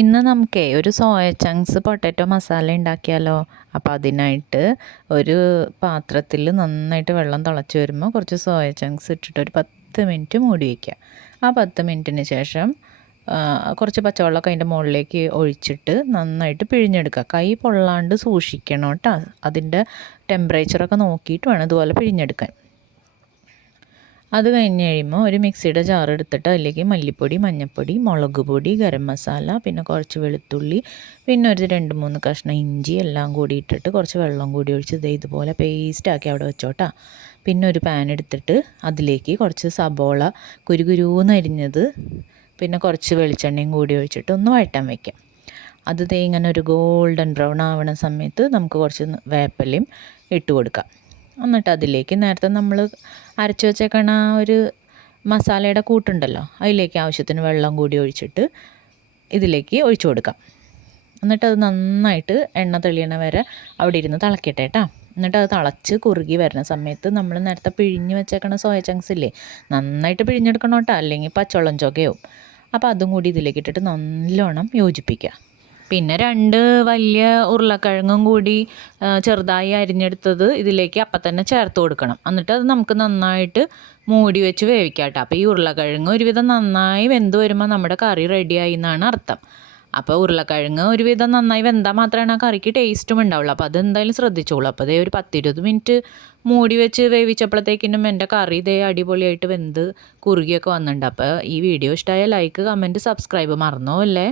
ഇന്ന് നമുക്കേ ഒരു സോയ ചങ്ക്സ് പൊട്ടാറ്റോ മസാല ഉണ്ടാക്കിയാലോ. അപ്പോൾ അതിനായിട്ട് ഒരു പാത്രത്തിൽ നന്നായിട്ട് വെള്ളം തിളച്ച് വരുമ്പോൾ കുറച്ച് സോയ ചങ്ക്സ് ഇട്ടിട്ട് ഒരു 10 മിനിറ്റ് മൂടി വയ്ക്കുക. ആ 10 മിനിറ്റിന് ശേഷം കുറച്ച് പച്ചവെള്ളമൊക്കെ അതിൻ്റെ മുകളിലേക്ക് ഒഴിച്ചിട്ട് നന്നായിട്ട് പിഴിഞ്ഞെടുക്കുക. കൈ പൊള്ളാണ്ട് സൂക്ഷിക്കണം കേട്ടോ. അതിൻ്റെ ടെമ്പറേച്ചറൊക്കെ നോക്കിയിട്ട് വേണം ഇതുപോലെ പിഴിഞ്ഞെടുക്കാൻ. അത് കഴിഞ്ഞ് കഴിയുമ്പോൾ ഒരു മിക്സിയുടെ ജാർ എടുത്തിട്ട് അതിലേക്ക് മല്ലിപ്പൊടി, മഞ്ഞൾപ്പൊടി, മുളക് പൊടി, ഗരം മസാല, പിന്നെ കുറച്ച് വെളുത്തുള്ളി, പിന്നെ ഒരു 2-3 കഷ്ണം ഇഞ്ചി എല്ലാം കൂടി ഇട്ടിട്ട് കുറച്ച് വെള്ളം കൂടി ഒഴിച്ച് ഇതുപോലെ പേസ്റ്റാക്കി അവിടെ വെച്ചോട്ടാ. പിന്നെ ഒരു പാൻ എടുത്തിട്ട് അതിലേക്ക് കുറച്ച് സബോള കുരുകുരൂന്നരിഞ്ഞത്, പിന്നെ കുറച്ച് വെളിച്ചെണ്ണയും കൂടി ഒഴിച്ചിട്ട് ഒന്ന് വഴറ്റാൻ വയ്ക്കാം. അത് ഇങ്ങനെ ഒരു ഗോൾഡൻ ബ്രൗൺ ആവണ സമയത്ത് നമുക്ക് കുറച്ച് വേപ്പിലയും ഇട്ട് കൊടുക്കാം. എന്നിട്ട് അതിലേക്ക് നേരത്തെ നമ്മൾ അരച്ച് വെച്ചേക്കണ ഒരു മസാലയുടെ കൂട്ടുണ്ടല്ലോ, അതിലേക്ക് ആവശ്യത്തിന് വെള്ളം കൂടി ഒഴിച്ചിട്ട് ഇതിലേക്ക് ഒഴിച്ചു കൊടുക്കാം. എന്നിട്ട് അത് നന്നായിട്ട് എണ്ണ തെളിയണ വരെ അവിടെ ഇരുന്ന് തിളക്കട്ടെ കേട്ടോ. എന്നിട്ട് അത് തിളച്ച് കുറുകി വരുന്ന സമയത്ത് നമ്മൾ നേരത്തെ പിഴിഞ്ഞ് വെച്ചേക്കണ സോയ ചങ്ക്സ് ഇല്ലേ, നന്നായിട്ട് പിഴിഞ്ഞെടുക്കണം കേട്ടോ, അല്ലെങ്കിൽ പച്ചവെള്ളം ചൊകയാവും. അപ്പോൾ അതും കൂടി ഇതിലേക്ക് ഇട്ടിട്ട് നല്ലോണം യോജിപ്പിക്കുക. പിന്നെ 2 വലിയ ഉരുളക്കിഴങ്ങും കൂടി ചെറുതായി അരിഞ്ഞെടുത്തത് ഇതിലേക്ക് അപ്പം തന്നെ ചേർത്ത് കൊടുക്കണം. എന്നിട്ട് അത് നമുക്ക് നന്നായിട്ട് മൂടി വെച്ച് വേവിക്കാം കേട്ടോ. അപ്പോൾ ഈ ഉരുളക്കിഴങ്ങ് ഒരുവിധം നന്നായി വെന്ത് വരുമ്പോൾ നമ്മുടെ കറി റെഡിയായി എന്നാണ് അർത്ഥം. അപ്പോൾ ഉരുളക്കിഴങ്ങ് ഒരുവിധം നന്നായി വെന്താൽ മാത്രമാണ് ആ കറിക്ക് ടേസ്റ്റും ഉണ്ടാവുള്ളൂ. അപ്പോൾ അതെന്തായാലും ശ്രദ്ധിച്ചോളൂ. അപ്പോൾ ഒരു 10-20 മിനിറ്റ് മൂടി വെച്ച് വേവിച്ചപ്പോഴത്തേക്കിനും എൻ്റെ കറി അടിപൊളിയായിട്ട് വെന്ത് കുറുകിയൊക്കെ വന്നിട്ടുണ്ട്. അപ്പോൾ ഈ വീഡിയോ ഇഷ്ടമായ ലൈക്ക്, കമൻറ്റ്, സബ്സ്ക്രൈബ് മറന്നോ അല്ലേ.